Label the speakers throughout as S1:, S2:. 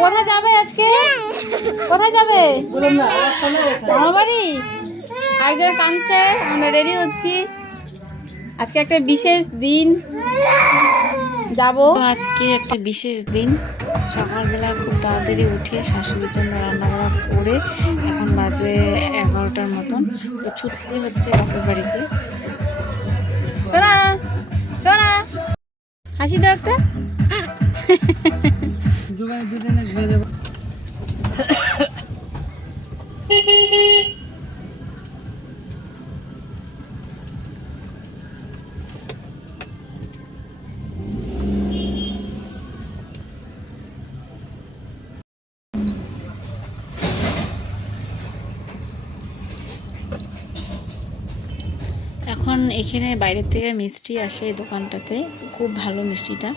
S1: কোথায় যাবে আজকে? কোথায় যাবে? আমার বাড়ি একজন কাঁদছে আমরা রেডি হচ্ছি। আজকে একটা বিশেষ দিন। যাব।
S2: আজকে একটা বিশেষ দিন। সকালবেলা খুব তাড়াতাড়ি উঠে শাশুড়ির জন্য রান্নাবাড়া করে এখন বাজে এগারোটার মতন। তো ছুটতে হচ্ছে বাপের বাড়িতে।
S1: শোনা শোনা হাসি দাও একটা।
S2: এখন এখানে বাইরের থেকে মিষ্টি আসে এই দোকানটাতে। খুব ভালো মিষ্টিটা।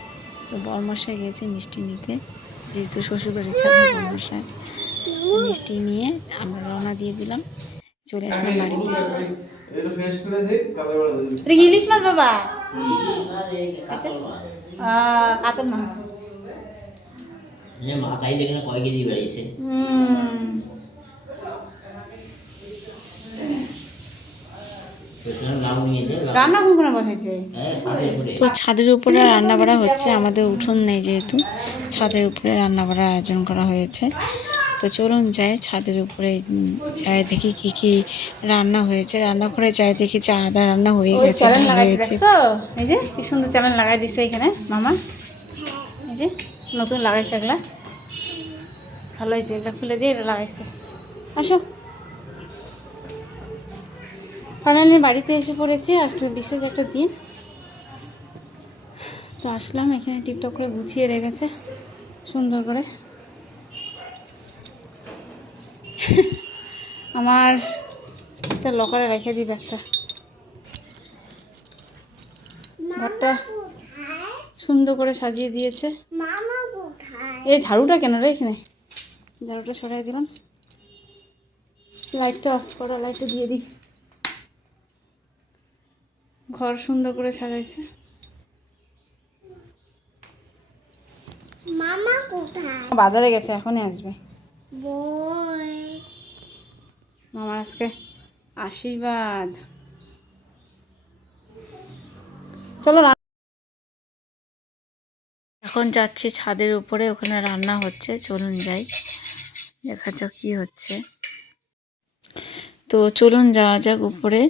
S2: তো বরমশাই গেছে মিষ্টি নিতে। যেহেতু শ্বশুরবাড়ি ছাড়া বরমশাই মিষ্টি নিয়ে আমরা রওনা দিয়ে দিলাম। চলে আসলাম বাড়িতে।
S1: ইলিশ মাছ বাবা? কাতল মাছ।
S3: হ্যাঁ মা চাইলে এখানে কয় কেজি বাড়িয়েছে
S1: হুম। রান্না কোন কোনে বসাইছে?
S3: সাথে করে
S2: তো ছাদের উপরে রান্না বাড়া হচ্ছে আমাদের উঠোন নেই যেহেতু। ছাদের উপরে রান্না বাড়ার আয়োজন করা হয়েছে। তো চলুন যাই ছাদের উপরে যাই দেখি কি কি রান্না হয়েছে। রান্না করে যাই দেখি যে আদা রান্না হয়ে গেছে হয়েছে।
S1: দেখছ? এই যে কি সুন্দর চ্যানেল লাগাই দিছে এখানে মামা। এই যে নতুন লাগাইছে এগুলা। ভালো হয়েছে এগুলা খুলে দিয়ে এটা লাগাইছে। আসো। ফাইনালি বাড়িতে এসে পড়েছি আজকে বিশেষ একটা দিন। তো আসলাম এখানে টিকটক করে গুছিয়ে রেখেছে সুন্দর করে। আমার একটা লকারে রেখে দিই ব্যাগটা ঘরটা সুন্দর করে সাজিয়ে দিয়েছে। এই ঝাড়ুটা কেন রে এখানে? ঝাড়ুটা সরাই দিলাম। লাইটটা অফ করা লাইটটা দিয়ে দিই। ঘর সুন্দর করে সাজাইছে।
S4: মামা কোথায়?
S1: বাজারে গেছে এখনই আসবে। মামার আজকে আশীর্বাদ। চলো
S2: এখন যাচ্ছি ছাদের উপরে ওখানে রান্না হচ্ছে চলুন যাই। দেখা যাক কি হচ্ছে। তো চলুন যাওয়া যাক উপরে।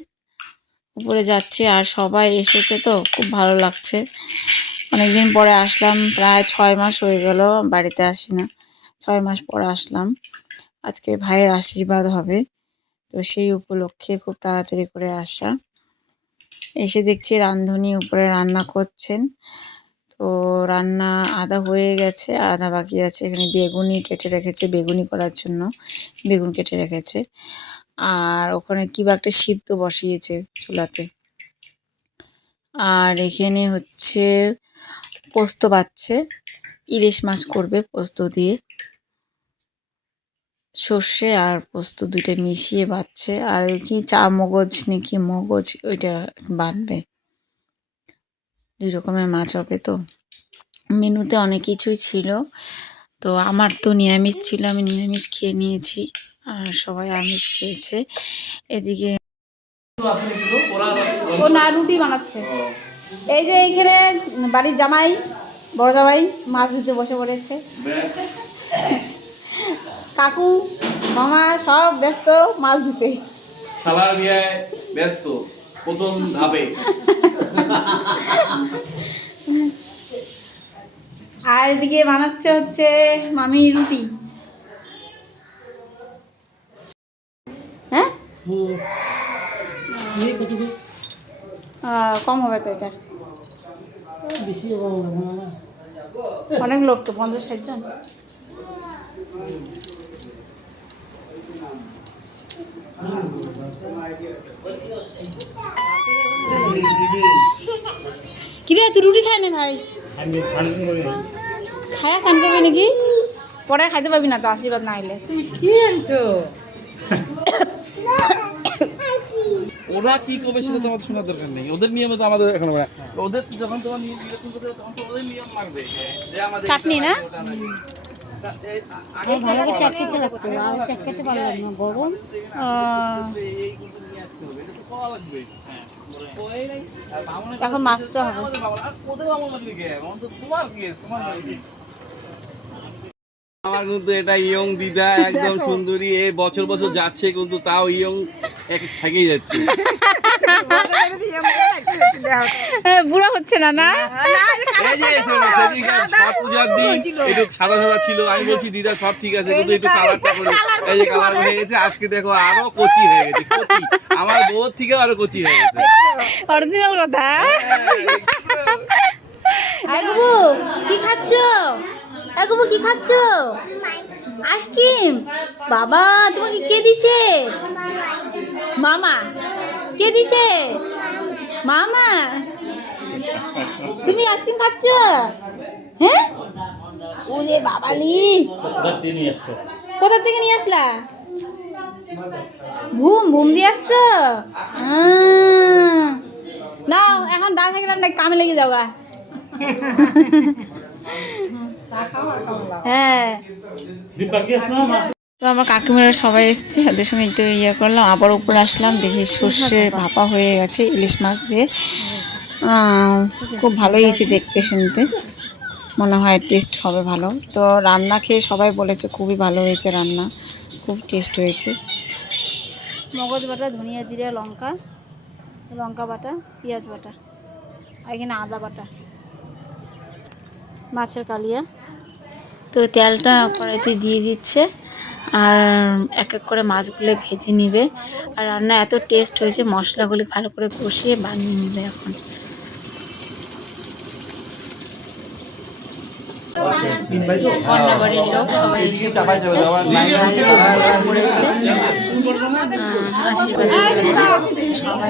S2: উপরে যাচ্ছি আর সবাই এসেছে তো, খুব ভালো লাগছে। অনেকদিন পরে আসলাম, প্রায় ছয় মাস হয়ে গেল বাড়িতে আসি না। ছয় মাস পরে আসলাম। আজকে ভাইয়ের আশীর্বাদ হবে, তো সেই উপলক্ষে খুব তাড়াতাড়ি করে আসা। এসে দেখছি রাঁধুনি উপরে রান্না করছেন। তো রান্না আধা হয়ে গেছে, আর আধা বাকি আছে। এখানে বেগুনি কেটে রেখেছে, বেগুনি করার জন্য। বেগুন কেটে রেখেছে। আর ওখানে কি বা একটা সিদ্ধ বসিয়েছে চুলাতে। আর এখানে হচ্ছে পোস্ত বাচ্ছে, ইলিশ মাছ করবে পোস্ত দিয়ে। সর্ষে আর পোস্ত দুইটা মিশিয়ে বাচ্ছে, আর কি চা মগজ নাকি মগজ ওইটা বাটবে। দুই রকমের মাছ হবে তো। মেনুতে অনেক কিছুই ছিল, তো আমার তো নিরামিষ ছিল, আমি নিরামিষ খেয়ে নিয়েছি। সবাই আমিষ খেয়েছে। এদিকে
S1: ও না রুটি বানাচ্ছে। এই যে এইখানে বাড়ির জামাই বড় জামাই মাছ ধুতে বসে পড়েছে। কাকু মামা সব ব্যস্ত মাছ ধুতে
S5: বিয়ায় ব্যস্ত প্রথম ধাপে।
S1: আর এদিকে বানাচ্ছে হচ্ছে মামি রুটি হ্যাঁ আহ, কম হবে তো এটা। অনেক লোক তো পঞ্চাশ ষাট জন। কিরে তুই রুটি খায় না ভাই? খায়া খান করবি নাকি? পরে খাইতে পাবি না তো আশীর্বাদ না এলে
S5: ওরা কি করবে সেটা তো আমাদের শোনার দরকার নেই। ওদের নিয়মে তো আমাদের এখন মানে ওদের যখন তোমার নিয়ম নির্বাচন করতে তখন তো ওদের নিয়ম মানবে যে আমাদের
S1: চাটনি না? লাগতো আর পারলাম গরম।
S5: হ্যাঁ
S1: এখন মাছটা হবে।
S5: আমার কিন্তু এটা ইয়ং দিদা একদম সুন্দরী। এ বছর বছর যাচ্ছে কিন্তু তাও ইয়ং এক থেকেই যাচ্ছে।
S1: বুড়া হচ্ছে না না?
S5: সাদা সাদা ছিল আমি বলছি দিদা সব ঠিক আছে কিন্তু একটু কালারটা করে এই যে কালার হয়ে গেছে আজকে দেখো আরও কচি হয়ে গেছে কচি। আমার বউর থেকে আরও কচি হয়ে গেছে।
S1: অরিজিনাল কথা? আগুবু কি খাচ্ছ? আগুবু কি খাচ্ছ? আইসক্রিম বাবা তোমাকে কে দিছে? মামা কে দিছে? মামা তুমি আইসক্রিম খাচ্ছ? হ্যাঁ? ওরে বাবালি। কোথা থেকে নিয়ে আসলা? ঘুম ঘুম দিয়ে আসছো। নাও এখন দা থাকলাম না কামে লেগে যাওয়া হ্যাঁ।
S2: তো আমার কাকিমারা সবাই এসছে ওদের সঙ্গে একটু ইয়ে করলাম আবার উপরে আসলাম দেখি সর্ষে ভাপা হয়ে গেছে ইলিশ মাছ দিয়ে। খুব ভালোই হয়েছে দেখতে শুনতে। মনে হয় টেস্ট হবে ভালো। তো রান্না খেয়ে সবাই বলেছে খুবই ভালো হয়েছে রান্না খুব টেস্ট হয়েছে।
S1: মগজ বাটা ধনিয়া জিরা লঙ্কা লঙ্কা বাটা পেঁয়াজ বাটা আর এখানে আদা বাটা। মাছের কালিয়া।
S2: তো তেলটা কড়াইতে দিয়ে দিচ্ছে। আর এক এক করে মাছগুলো ভেজে নিবে। আর রান্না এত টেস্ট হয়েছে, মশলাগুলি ভালো করে কষিয়ে বানিয়ে নিবে এখন। কন্যাবাড়ির লোক সবাই এসে পড়েছে বসে পড়েছে সবাই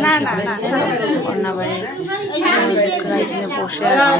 S2: কন্যাবাড়ির এখানে বসে আছে।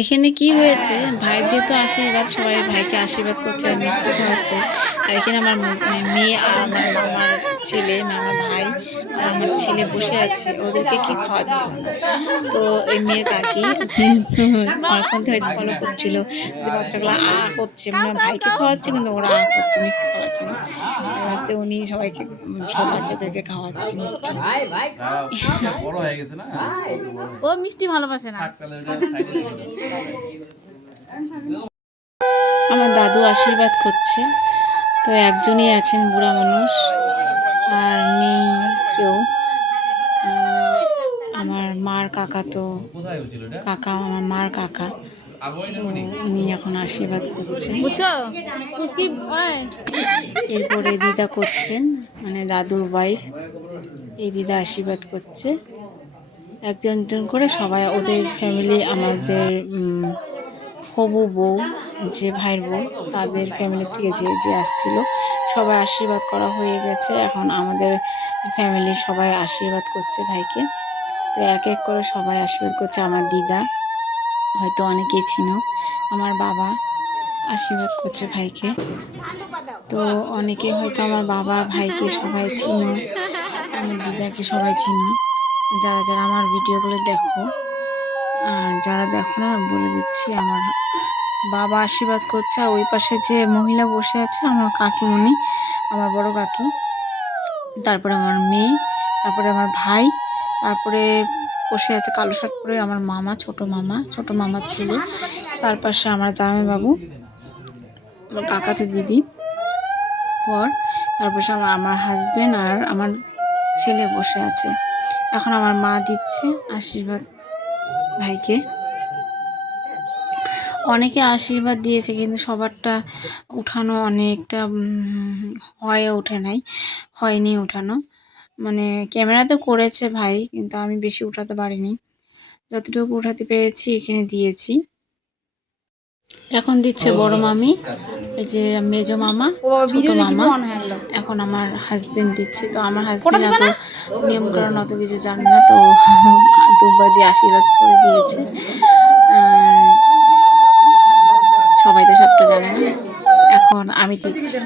S5: এখানে কি
S2: হয়েছে? ভাই যেহেতু আশীর্বাদ, সবাই ভাইকে আশীর্বাদ করছে মিষ্টি খাওয়াচ্ছে। আর এখানে আমার মেয়ে আর আমার মামার ছেলে মামার ভাই আর আমার ছেলে বসে আছে। ওদেরকে কি খাওয়াচ্ছিল তো এই মেয়ে কাকি অনেকক্ষণ থেকে হয়তো ফলো করছিল যে বাচ্চাগুলো আ করছে। মানে ভাইকে খাওয়াচ্ছে, কিন্তু ওরা আ করছে, মিষ্টি খাওয়াচ্ছে না। লাস্টে উনি সবাইকে সব বাচ্চাদেরকে খাওয়াচ্ছে মিষ্টি।
S5: বড় হয়ে গেছে না?
S1: ও মিষ্টি ভালোবাসে না।
S2: আমার দাদু আশীর্বাদ করছে। তো একজনই আছেন বুড়া মানুষ আর নেই কেউ। আমার মার কাকা তো কাকা আমার মার কাকা। উনি এখন আশীর্বাদ করছেন। এরপরে দিদা করছেন মানে দাদুর ওয়াইফ এই দিদা আশীর্বাদ করছে। একজন একজন করে সবাই ওদের ফ্যামিলি আমাদের হবু বউ যে ভাইয়ের বউ তাদের ফ্যামিলি থেকে যে যে আসছিল সবাই আশীর্বাদ করা হয়ে গেছে। এখন আমাদের ফ্যামিলির সবাই আশীর্বাদ করছে ভাইকে। তো এক এক করে সবাই আশীর্বাদ করছে আমার দিদা। হয়তো অনেকেই ছিল আমার বাবা আশীর্বাদ করছে ভাইকে। তো অনেকে হয়তো আমার বাবার ভাইকে সবাই চিনো। আমার দিদাকে সবাই চিনো। যারা যারা আমার ভিডিওগুলো দেখো, আর যারা দেখো না, বলে দিচ্ছি আমার বাবা আশীর্বাদ করছে। আর ওই পাশে যে মহিলা বসে আছে, আমার কাকিমণি, আমার বড় কাকি, তারপরে আমার মেয়ে, তারপরে আমার ভাই, তারপরে বসে আছে কালো শার্ট পরে আমার মামা, ছোট মামা, ছোট মামার ছেলে। তার পাশে আমার জামাইবাবু আমার কাকাতো দিদি পর তারপর আমার আমার হাজব্যান্ড আর আমার ছেলে বসে আছে। এখন আমার মা দিচ্ছে আশীর্বাদ ভাইকে। অনেকে আশীর্বাদ দিয়েছে, কিন্তু সবারটা উঠানো অনেকটা হয়ে ওঠে নাই, হয়নি উঠানো। মানে ক্যামেরাতে করেছে ভাই কিন্তু আমি বেশি উঠাতে পারিনি। যতটুকু উঠাতে পেরেছি এখানে দিয়েছি। এখন দিচ্ছে বড় মামি এই যে মেজো মামা ছোট মামা। এখন আমার হাজবেন্ড দিচ্ছে তো আমার হাজবেন্ড এত নিয়ম কারণ অত কিছু জানে না তো দুবার দিয়ে আশীর্বাদ করে দিয়েছে। সবাই তো সবটা জানে না। এখন আমি দিচ্ছি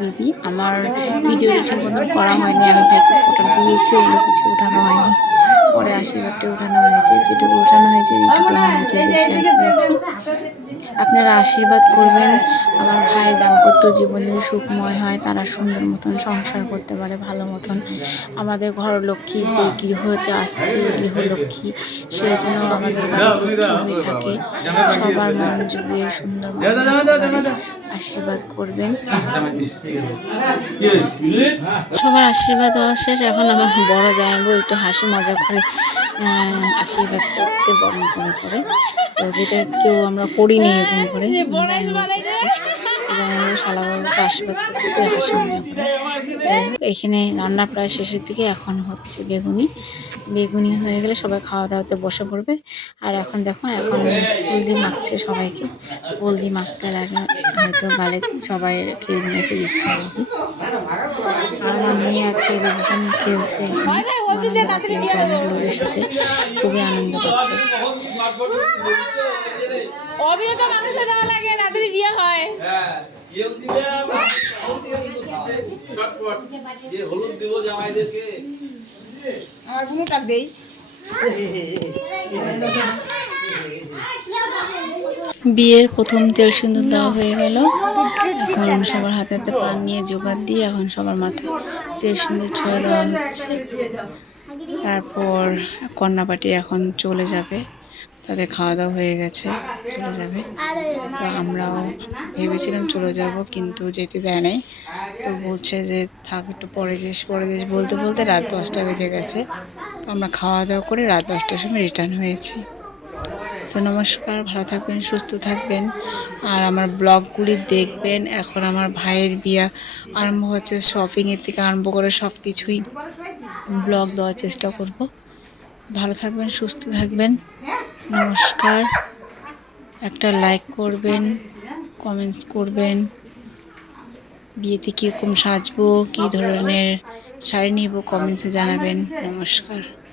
S2: দিদি। আমার ভিডিওটি ঠিক মতন করা হয়নি, আমি ভাইকে ফটো দিয়েছি, ওগুলো কিছু ওঠানো হয়নি। পরে আশীর্বাদটা ওঠানো হয়েছে, যেটুকু ওঠানো হয়েছে, ওইটুকু আমি ভিডিওতে শেয়ার করেছি। আপনারা আশীর্বাদ করবেন। আমার ভাই দাম্পত্য জীবন যেন সুখময় হয়, তারা সুন্দর মতন সংসার করতে পারে, ভালো মতন। আমাদের ঘর লক্ষ্মী যে গৃহতে আসছে গৃহলক্ষ্মী, সে যেন আমাদের লক্ষ্মী হয়ে থাকে। সবার মন যুগে সুন্দর আশীর্বাদ করবেন। সবার আশীর্বাদ হওয়া শেষ। এখন আমার বড় জামাইবু একটু হাসি মজা করে আশীর্বাদ করছে বরণ করে। তো যেটা কেউ আমরা করিনি এরকম করে। করছে জামাইবু শালাবাবুকে আশীর্বাদ করছে তো করে। যাই হোক, এখানে রান্না প্রায় শেষের দিকে, এখন হচ্ছে বেগুনি। বেগুনি হয়ে গেলে সবাই খাওয়া দাওয়াতে বসে পড়বে। আর এখন দেখুন, এখন হলদি মাখছে সবাইকে। হলদি মাখতে লাগে, হয়তো গালে সবাইকে মেখে দিচ্ছে হলদি। আর আমার মেয়ে আছে, টেলিভিশন খেলছে এখানে। আনন্দ পাচ্ছে যেহেতু অনেক লোক এসেছে, খুবই আনন্দ পাচ্ছে।
S1: অবিহত মানুষের দেওয়া লাগে তাদের বিয়ে হয়। আমার বুনু দেই।
S2: বিয়ের প্রথম তেল সিন্দুর দেওয়া হয়ে গেল। এখন সবার হাতে হাতে পান নিয়ে জোগাড় দিয়ে এখন সবার মাথায় তেল সিন্দুর ছোঁয়া দেওয়া হচ্ছে। তারপর কন্যাপাটি এখন চলে যাবে। তাদের খাওয়া দাওয়া হয়ে গেছে, চলে যাবে। তো আমরাও ভেবেছিলাম চলে যাব, কিন্তু যেতে দেয় নাই। তো বলছে যে, থাক একটু পরে যেস পরে যেস। বলতে বলতে রাত দশটা বেজে গেছে। তো আমরা খাওয়া দাওয়া করে রাত দশটার সময় রিটার্ন হয়েছি। তো নমস্কার, ভালো থাকবেন, সুস্থ থাকবেন। আর আমার ব্লগগুলি দেখবেন। এখন আমার ভাইয়ের বিয়া আরম্ভ হচ্ছে শপিংয়ের থেকে আরম্ভ করে সব কিছুই ব্লগ দেওয়ার চেষ্টা করব। ভালো থাকবেন, সুস্থ থাকবেন। নমস্কার। একটা লাইক করবেন কমেন্টস করবেন। বিয়েতে কীরকম সাজবো, কী ধরনের শাড়ি নিব কমেন্টসে জানাবেন। নমস্কার।